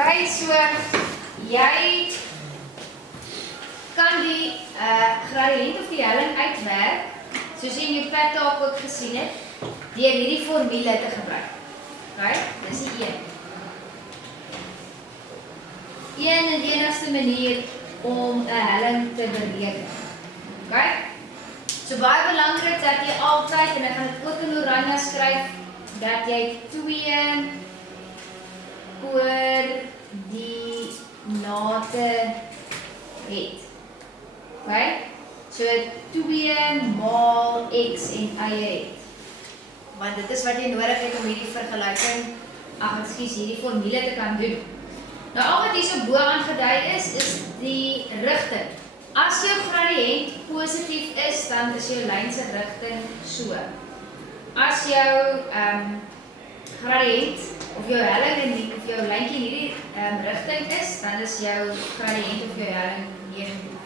Okay, so jy kan die gradiënt of die helling uitwerk, soos jy in jou pad-taak ook gesien het, deur hierdie formule te gebruik. Okay, dis die een. Een en die enigste manier om 'n helling te bereken. Okay? So baie belangrik dat jy altyd, en ek gaan dit ook in oranje skryf, dat jy 2 koördinate het. Okay? So 2 maal x en y het. Want dit is wat jy nodig het om hierdie vergelyking, hierdie formule te kan doen. Nou al wat hier so bo aangedui is die rigting. As jou gradiënt positief is, dan is jou lyn se rigting so. As jou gradiënt of jou helling of jou lyntjie in hierdie rigting is, dan is jou gradiënt of jou helling negatief.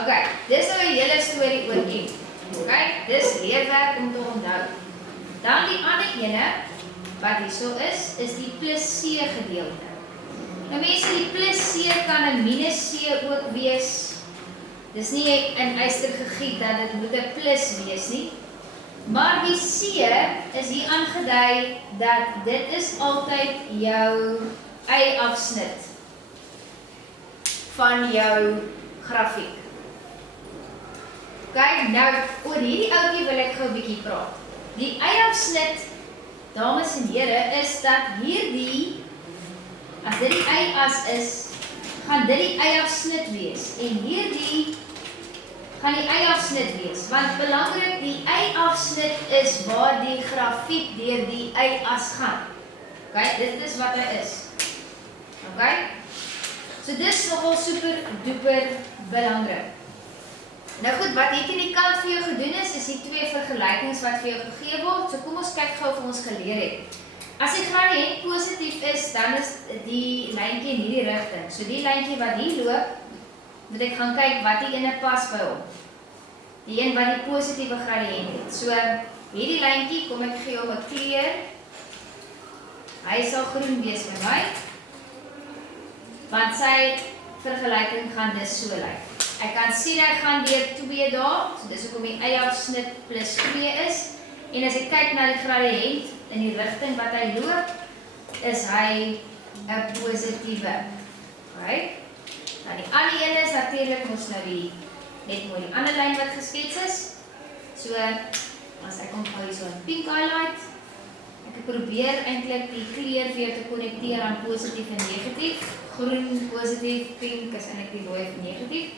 Okay, dis nou 'n hele storie oor M. Okay, dis leerwerk om te onthou. Dan die ander ene wat hierso is die plus C gedeelte. Nou mense, die plus C kan 'n minus C ook wees. Dis nie in yster gegiet dat dit moet 'n plus wees nie. Maar die C is hier aangedui dat dit is altyd jou y-afsnit van jou grafiek. Kyk, nou oor hierdie ouetjie wil ek gou 'n bietjie praat. Die y-afsnit, dames en here, is dat hierdie, as dit die y-as is, gaan dit die y-afsnit wees. En hierdie gaan die y-afsnit wees. Want belangrik, die y-afsnit is waar die grafiek deur die y-as gaan. Okay, dit is wat hy is. Okay? So dit is nogal super duper belangrik. Nou goed, wat hier aan die kant vir jou gedoen is die 2 vergelykings wat vir jou gegee word. So kom ons kyk gou of ons geleer het. As die gradiënt positief is, dan is die lyntjie in hierdie rigting. So die lyntjie wat hier loop, moet ek gaan kyk wat die ene pas by hom. Die een wat die positiewe gradiënt het. So hierdie lyntjie, kom ek gee hom 'n kleur. Hy sal groen wees vir my. Want sy vergelyking gaan dus so lyk. Ek kan sien hy gaan deur 2 daar, so dis hoekom die y-afsnit plus 2 is. En as ek kyk na die gradiënt in die rigting wat hy loop, is hy 'n positiewe. Okay? Nou die ander een is natuurlik mos nou net mooi die ander lyn wat geskets is. So as ek hom gou hier so 'n pink highlight, ek probeer eintlik die kleur vir jou te konnekteer aan positief en negatief. Groen positief, pink is eintlik die rooi vir negatief.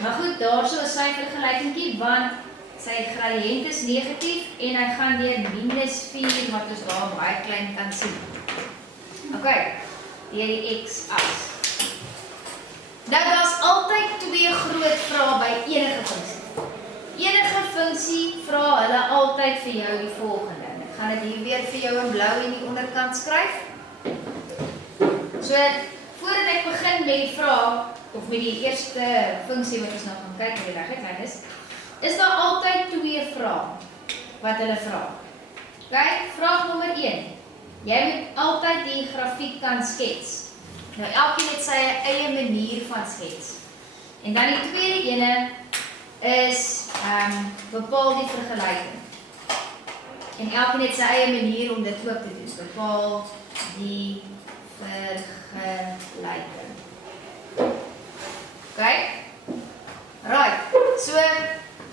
Maar goed, daarso is sy vergelykingkie, want sy gradiënt is negatief en hy gaan deur -4 wat ons daar baie klein kan sien. Okay, deur die x-as. Nou daar's altyd 2 groot vrae by enige funksie. Enige funksie vra hulle altyd vir jou die volgende. Ek gaan dit hier weer vir jou in blou in die onderkant skryf. So voordat ek begin met die vraag, of met die eerste funksie wat ons nou gaan kyk, die reguitlyn is daar altyd 2 vrae wat hulle vra. Okay, vraag nommer 1. Jy moet altyd die grafiek kan skets. Nou elkeen het sy eie manier van skets. En dan die tweede ene is bepaal die vergelyking. En elkeen het sy eie manier om dit ook te doen. Bepaal die vergelyking. Okay? Right. So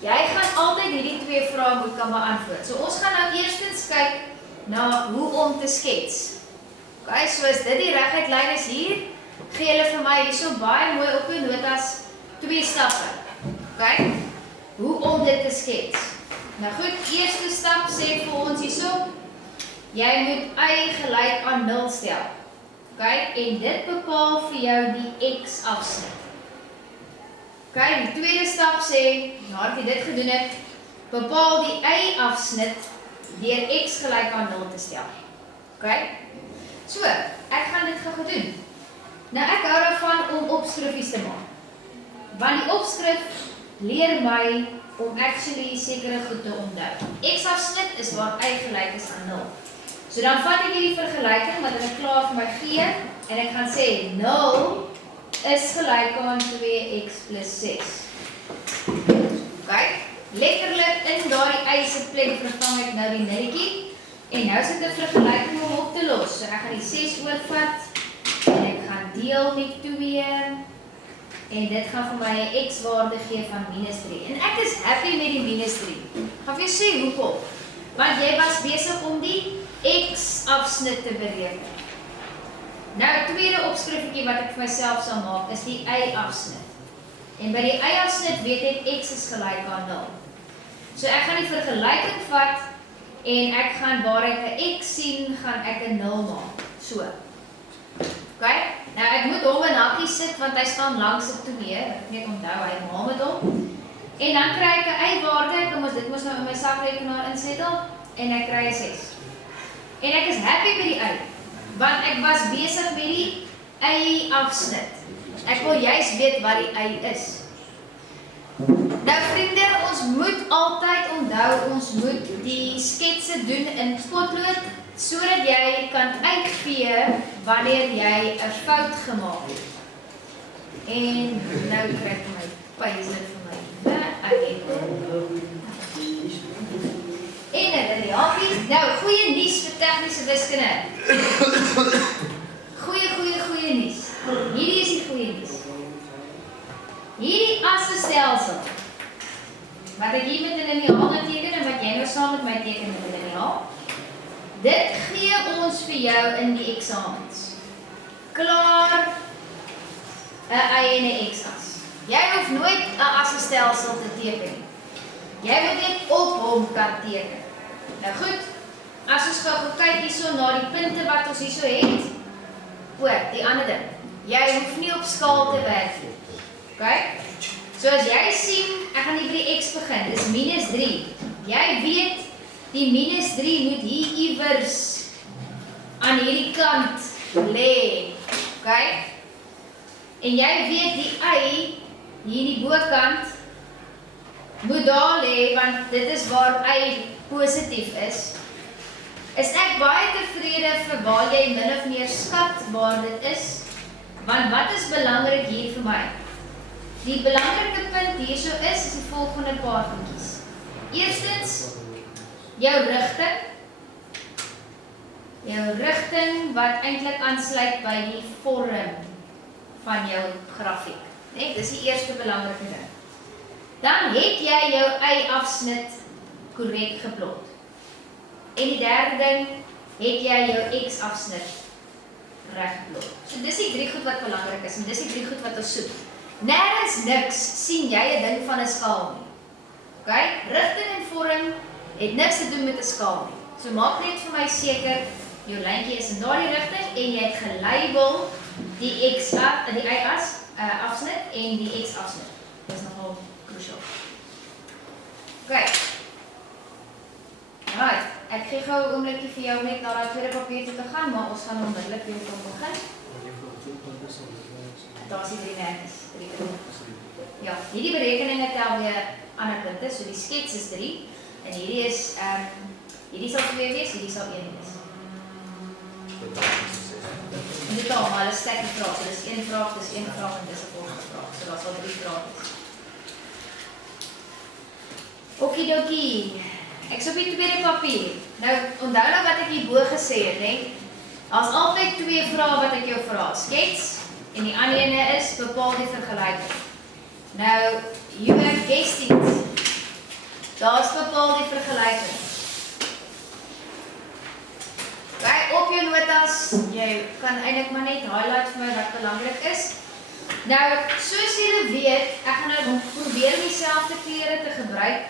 jy gaan altyd hierdie 2 vrae moet kan beantwoord. So ons gaan nou eerstens kyk na hoe om te skets. Okay, so as dit die reguitlyn is hier, gee hulle vir my hierso baie mooi op die notas 2 stappe. Okay? Hoe om dit te skets. Nou goed, eerste stap sê vir ons hierso, jy moet y gelyk aan 0 stel. Okay? En dit bepaal vir jou die x-afsnit. Okay, die tweede stap sê, nadat jy dit gedoen het, bepaal die y-afsnit deur x gelyk aan 0 te stel. Okay? So, ek gaan dit gou doen. Nou ek hou daarvan om opskriffies te maak. Want die opskrif leer my om actually sekere goed te onthou. X-afsnit is waar y gelyk is aan 0. So So dan vat ek hierdie vergelyking wat hulle klaar vir my gee en ek gaan sê 0 is gelyk aan 2x plus 6. Kyk, letterlik in daardie eise plek vervang ek nou die nulletjie en nou sit 'n vergelyking om op te los. So ek gaan die 6 oorvat en ek gaan deel met 2 en dit gaan vir my 'n x-waarde gee van -3. En ek is happy met die -3. Gaan vir jou sê hoekom? Want jy was besig om die x-afsnit te bereken. Nou, tweede opskrifetjie wat ek vir myself sal maak, is die y-afsnit. En by die y-afsnit weet ek x is gelyk aan 0. So ek gaan die vergelyking vat en ek gaan waar ek 'n x sien, gaan ek 'n 0 maak. So. OK? Nou ek moet hom in hakkie sit want hy staan langs 'n 2. Ek net onthou hy maal met hom. En dan kry ek 'n y-waarde, kom ons dit mos nou in my sakrekenaar insettel en ek kry 'n 6. En ek is happy met die y, want ek was besig met die y-afsnit. Ek wil juist weet wat die y is. Nou vriende, ons moet altyd onthou, ons moet die sketse doen in potlood, sodat jy kan uitvee wanneer jy 'n fout gemaak het. En nou kry ek my pyse vir my. En dan die hakies. Nou, goeie nuus vir tegniese wiskunde. Goeie nuus. Hierdie is die goeie nuus. Hierdie assestelsel wat ek hier met 'n liniaal teken en wat jy nou saam met my teken met 'n liniaal. Dit gee ons vir jou in die eksamens. Klaar 'n y en 'n x-as. Jy hoef nooit 'n assestelsel te teken nie. Jy moet net op hom kan teken. Nou goed, as ons gou kyk hierso na die punte wat ons hierso het. Die ander ding. Jy hoef nie op skaal te werk nie. OK? So as jy sien, ek gaan hier by die x begin, dis -3. Jy weet die -3 moet hier iewers aan hierdie kant lê. OK? En jy weet die y hier die bokant moet daar lê want dit is waar y positief is. Is ek baie tevrede vir waar jy min of meer skat waar dit is? Want wat is belangrik hier vir my? Die belangrike punt hierso is die volgende paar goedjies. Eerstens, jou rigting. Jou rigting wat eintlik aansluit by die vorm van jou grafiek. Nee, dis die eerste belangrike ding. Dan het jy jou y-afsnit korrek geplot. En die derde ding, het jy jou x-afsnit reg geplot. So dis die 3 goed wat belangrik is en dis die 3 goed wat ons soek. Nêrens niks sien jy 'n ding van 'n skaal nie. OK? Rigting en vorm het niks te doen met 'n skaal nie. So maak net vir my seker jou lyntjie is in daardie rigting en jy het gelabel die y-as afsnit en die x-afsnit. Dis nogal crucial. OK. Right. Ek gee gou 'n oombliekie vir jou net na daai tweede papier toe te gaan, maar ons gaan onmiddellik weer van begin. Daar is die 3 netjies. Ja, hierdie berekeninge tel weer ander punte, so die skets is 3 en hierdie is hierdie sal 2 wees, hierdie sal 1 wees. En dit al, maar hulle stek die vraag, so dis 1 vraag, dis 1 vraag en dis 'n volgende vraag, so daar sal 3 vrae wees. Okidokie. Ek is op die tweede papier. Nou, onthou nou wat ek hierbo gesê het, né? Daar's altyd 2 vrae wat ek jou vra. Skets en die ander ene is bepaal die vergelyking. Nou, you have guessed it. Daar's bepaal die vergelyking. Kyk op jou notas, jy kan eintlik maar net highlight vir my wat belangrik is. Nou, soos julle weet, ek gaan nou probeer om dieselfde kleure te gebruik.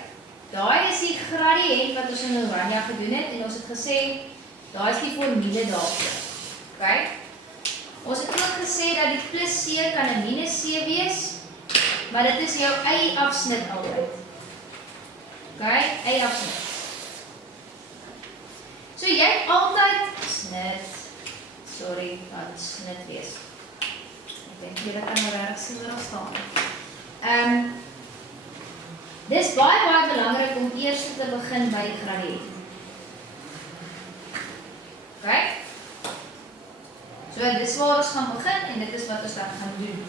Daai is die gradiënt wat ons in oranje gedoen het en ons het gesê, daai is die formule daarvoor. OK? Ons het ook gesê dat die plus C kan 'n minus C wees, maar dit is jou y-afsnit altyd. OK? Y-afsnit. So jy het altyd snit wees. Ek dink julle kan nou reg sien waar ons staan. Dis baie belangrik om eers te begin by die gradiënt. So dis waar ons gaan begin en dit is wat ons dan gaan doen.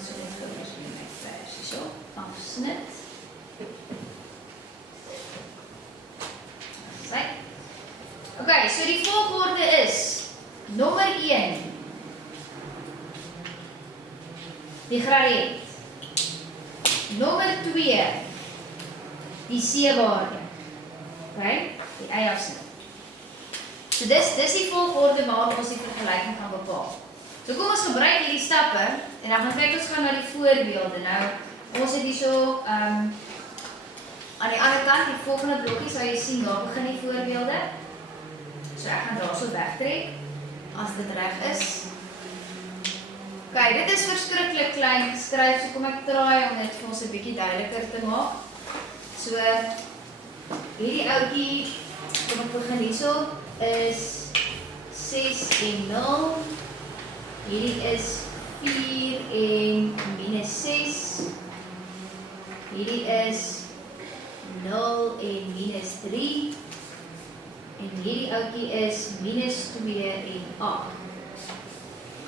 So net gou eers in my versie so, afsnit. Okay, so die volgorde is nommer 1 die gradiënt. Nommer 2 die C-waarde. Okay, die y-afsnit. So dis die volgorde waarop ons die vergelyking gaan bepaal. So kom ons gebruik hierdie stappe en dan gaan kyk ons gaan na die voorbeelde. Nou, ons het hierso aan die ander kant, die volgende blokkie sal jy sien, daar begin die voorbeelde. So ek gaan daar so wegtrek, as dit reg is. Kyk, dit is verskriklik klein geskryf, so kom ek traai om dit vir ons 'n bietjie duideliker te maak. So, hierdie ouetjie, kom ek begin hierso, is 6 en 0. Hierdie is 4 en minus 6. Hierdie is 0 en minus 3. En hierdie ouetjie is minus 2 en 8.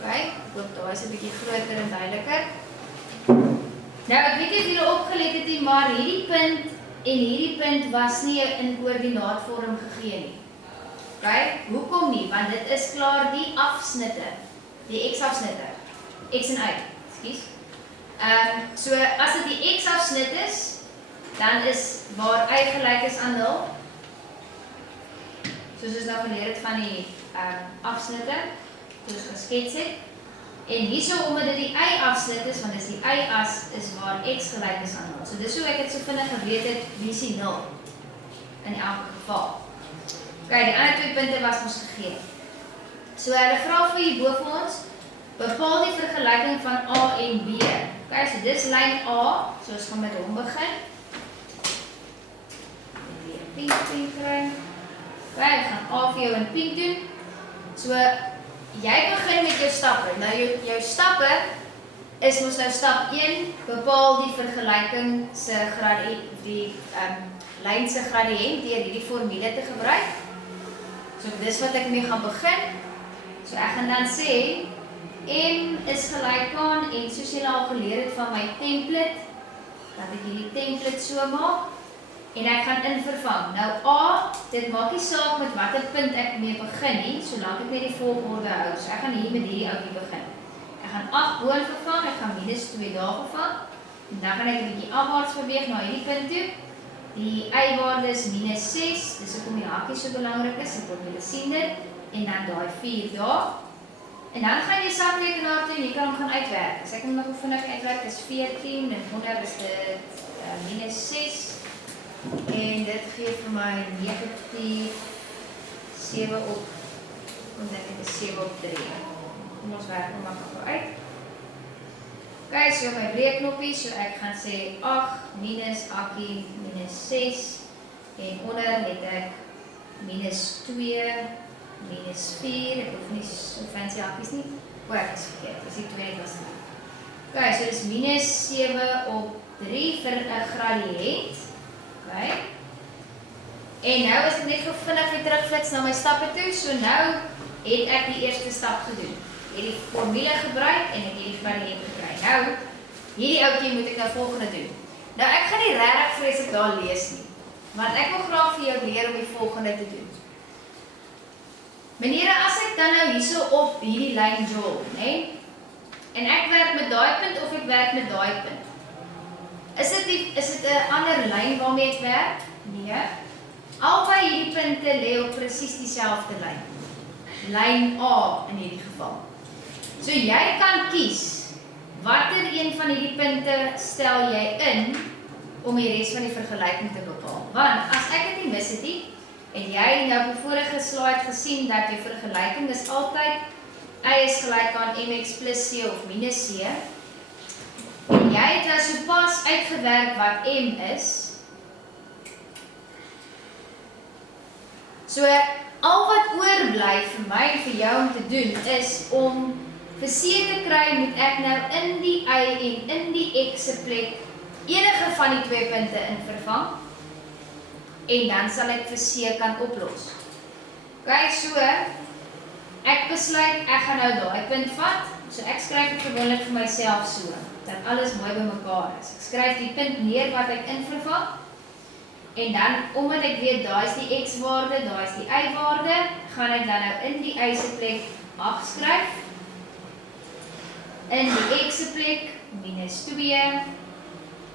Okay, ek hoop daar is 'n bietjie groter en duideliker. Nou, ek weet nie of julle opgelet het nie, maar hierdie punt en hierdie punt was nie in koördinaatvorm gegee nie. Okay, hoekom nie? Want dit is klaar die afsnitte, die x-afsnitte, x en y, ekskuus. So as dit die x-afsnit is, dan is waar y gelyk is aan 0. Soos ons nou geleer het van die afsnitte, soos ons geskets het. En hierso, omdat dit die y-afsnit is, want dis die y-as, is waar x gelyk is aan 0. So dis hoe ek het so vinnig geweet het, wie is die 0, in elke geval. Kijk, die ander 2 punte was ons gegee. So hulle vra vir hierbo vir ons, bepaal die vergelyking van A en B. Kijk, so dis lyn A, so ons gaan met hom begin. En weer pink kry. Kijk, ek gaan A vir jou in pink doen. So, jy begin met jou stappe. Nou, jou stappe is mos nou stap 1, bepaal die vergelyking se gradiënt, die lyn se gradiënt deur hierdie formule te gebruik. So, dis wat ek mee gaan begin. So, ek gaan dan sê, M is gelyk aan, en soos julle al geleer het van my template, dat ek hierdie template so maak, en ek gaan invervang. Nou A, dit maak nie saak met watter punt ek mee begin nie, solank ek net die volgorde hou. So ek gaan hier met hierdie ouetjie begin. Ek gaan 8 boon vervang, ek gaan minus 2 daar vervang, en dan gaan ek 'n bietjie afwaarts beweeg na hierdie punt toe. Die y-waarde is minus 6, dis hoekom die hakie so belangrik is, ek wil julle sien dit, en dan daai 4 daar. En dan gaan jy sakrekenaar toe en jy kan hom gaan uitwerk. As ek hom nog vinnig uitwerk, is 14, en onder is dit minus 6. En dit gee vir my negatief 7 op, omdat dit is 7 op 3. Kom ons werk hom maar gou uit. Kijk, so my breekknoppie, so ek gaan sê 8 minus 8 minus 6. En onder het ek minus 2 minus 4. Ek hoef nie so fancy hakkies nie. O, ek is verkeerd, dis die 2 was nie. Kijk, so dis minus 7 op 3 vir 'n gradiënt. Okay. En nou as ek net gou vinnig weer terugflits na my stappe toe, so nou het ek die eerste stap gedoen. Ek het die formule gebruik en ek het die gradiënt gekry. Nou, hierdie ouetjie moet ek nou volgende doen. Nou ek gaan nie regtig vreeslik daar lees nie, want ek wil graag vir jou leer om die volgende te doen. Meneere, as ek dan nou hierso op hierdie lyn draw, né? En ek werk met daai punt of ek werk met daai punt. Is dit 'n ander lyn waarmee ek werk? Nee. Albei hierdie punte lê op presies dieselfde lyn. Lyn A in hierdie geval. So jy kan kies watter een van hierdie punte stel jy in om die res van die vergelyking te bepaal. Want as ek dit nie mis het nie, en jy nou op die vorige slide gesien dat jou vergelyking is altyd y is gelyk aan mx plus c of minus c. En jy het nou sopas uitgewerk wat m is. So, al wat oorbly vir my en vir jou om te doen is om vir c te kry, moet ek nou in die y en in die x se plek enige van die 2 punte in vervang. En dan sal ek vir c kan oplos. Kyk so, Ek besluit, ek gaan nou daai punt vat, so ek skryf dit gewoonlik vir myself so, dat alles mooi bymekaar is. Ek skryf die punt neer wat ek invervang, en dan, omdat ek weet, daar is die x-waarde, daar is die y-waarde, gaan ek dan nou in die y se plek 8 skryf, in die x se plek minus 2,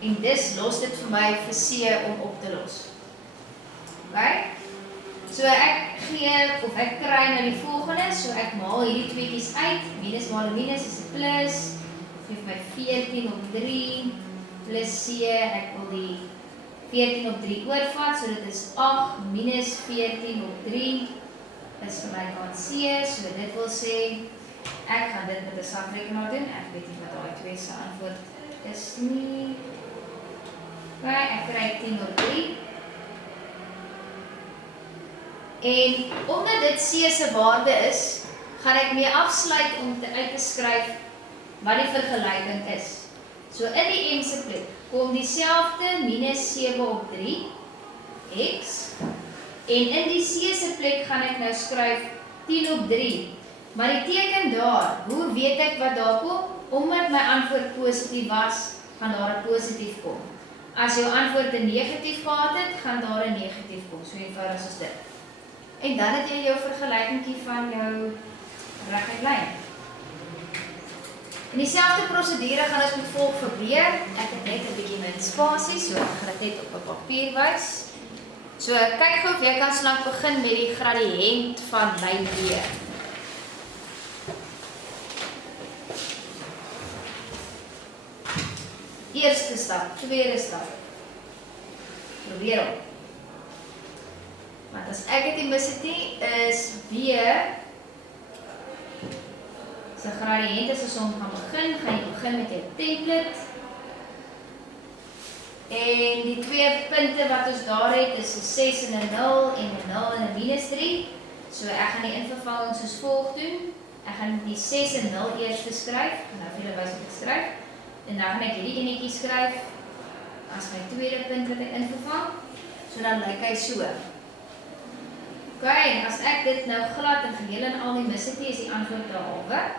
en dis los dit vir my vir C om op te los. Okay? So ek gee, of ek kry nou die volgende, so ek maal hierdie tweekies uit, minus maal minus is 'n plus, geef my 14 op 3, plus C, ek wil die 14 op 3 oorvat, so dit is 8 minus 14 op 3, is vir my kant C, so dit wil sê, ek gaan dit met 'n sakrekenaar doen, ek weet nie wat daai twee se antwoord is nie. Okay, ek kry 10 op 3. En omdat dit C se waarde is, gaan ek mee afsluit om uit te skryf wat die vergelyking is. So in die M se plek kom dieselfde minus 7 op 3 x, en in die C se plek gaan ek nou skryf 10 op 3. Maar die teken daar, hoe weet ek wat daar kom? Omdat my antwoord positief was, gaan daar 'n positief kom. As jou antwoord 'n negatief gehad het, gaan daar 'n negatief kom. So eenvoudig soos dit. En dan het jy jou vergelykingkie van jou reguit lyn. En dieselfde prosedure gaan ons moet volg vir B. Ek het net 'n bietjie min spasie, so ek gaan dit net op 'n papier wys. So kyk gou of jy kan slank begin met die gradiënt van lyn B. Eerste stap, tweede stap. Probeer hom. Want as ek dit nie mis het nie, is B se gradiënt as ons gaan begin met jou template. En die twee punte wat ons daar het, is 'n 6 en 'n 0 en 'n 0 en 'n minus 3. So ek gaan die invervanging soos volg doen. Ek gaan die 6 en 0 eers skryf. Nou vir julle wys wat ek skryf. En dan gaan ek hierdie enetjie skryf as my tweede punt wat ek invervang. So dan lyk hy so. Okay, as ek dit nou glad en geheel en al nie mis het nie, is die antwoord 1/2.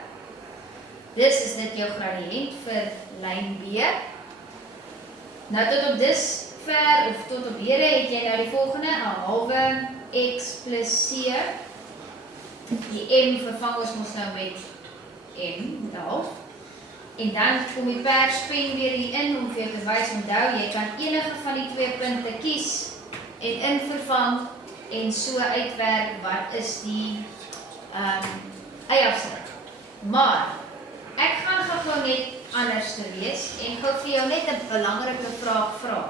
Dis is dit jou gradiënt vir lyn B. Nou tot op dis ver, of tot op hede, het jy nou die volgende, 1/2 x plus C. Die M vervang ons mos nou met M, met 1/2. En dan kom die perspen weer hierin om vir jou te wys, onthou, jy kan enige van die twee punte kies en invervang en so uitwerk wat is die y-afstand. Maar ek gaan gou net anders te wees en gou vir jou net 'n belangrike vraag vra.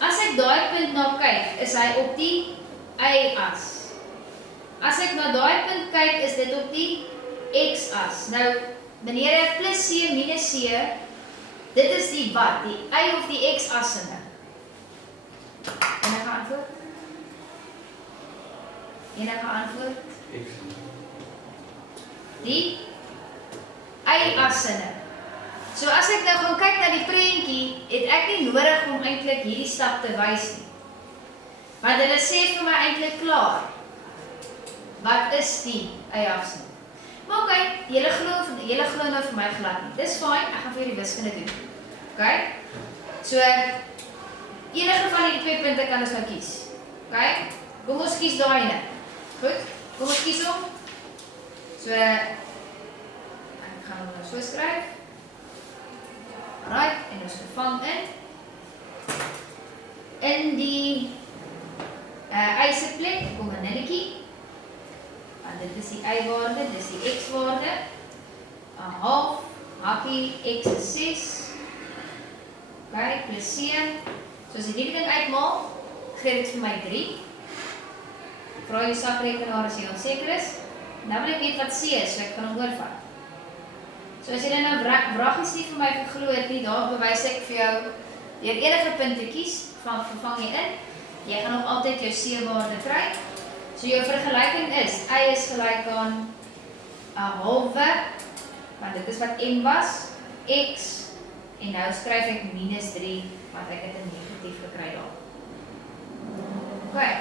As ek daai punt na kyk, is hy op die y-as. As ek na daai punt kyk, is dit op die x-as. Nou, wanneer plus C minus C, dit is die wat, die y of die x-asse. Enige antwoord? Enige antwoord? X. Die y-asse. So as ek nou gaan kyk na die prentjie, het ek nie nodig om eintlik hierdie stap te wys nie. Want hulle sê vir my eintlik klaar. Wat is die y-asse? Maar okay, julle glo nou vir my glad nie. Dis fyn, ek gaan vir die wiskunde doen. Okay? So enige van die twee punte kan ons nou kies. Okay? Kom ons kies daai ene. Goed? Kom ons kies hom. So ek gaan hom nou so skryf. Alright, en ons vervang in die y se plek kom 'n nulletjie. Want dit is die y-waarde, dis die x-waarde. 1/2 hakkie x is 6. Okay, plus C. So as ek hierdie ding uitmaal, gee dit vir my 3. Vra jou sakrekenaar as jy onseker is. Nou wil ek weet wat C is, so ek kan hom oorvat. So as jy nou wraggies nie vir my geglo het nie, daar bewys ek vir jou, deur enige punt te kies, vervang jy in, jy gaan nog altyd jou C-waarde kry. So jou vergelyking is, y is gelyk aan 1/2, want dit is wat m was, x, en nou skryf ek minus 3, want ek het 'n negatief gekry daar. Okay.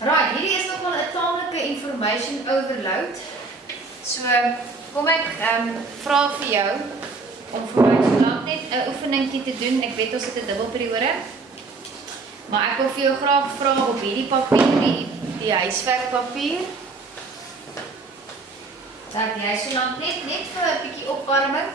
Right, hierdie is nog wel 'n taamlike information overload. So, kom ek vra vir jou om vir my so lank net 'n oefeningkie te doen. Ek weet ons het 'n dubbelperiode. Maar ek wil vir jou graag vra op hierdie papier, die huiswerkpapier. Dat jy so lank net vir 'n bietjie opwarming.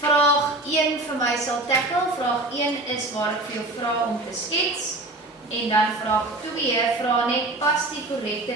Vraag 1 vir my sal tackle. Vraag 1 is waar ek vir jou vra om te skets. En dan vraag 2, vra net pas die korrekte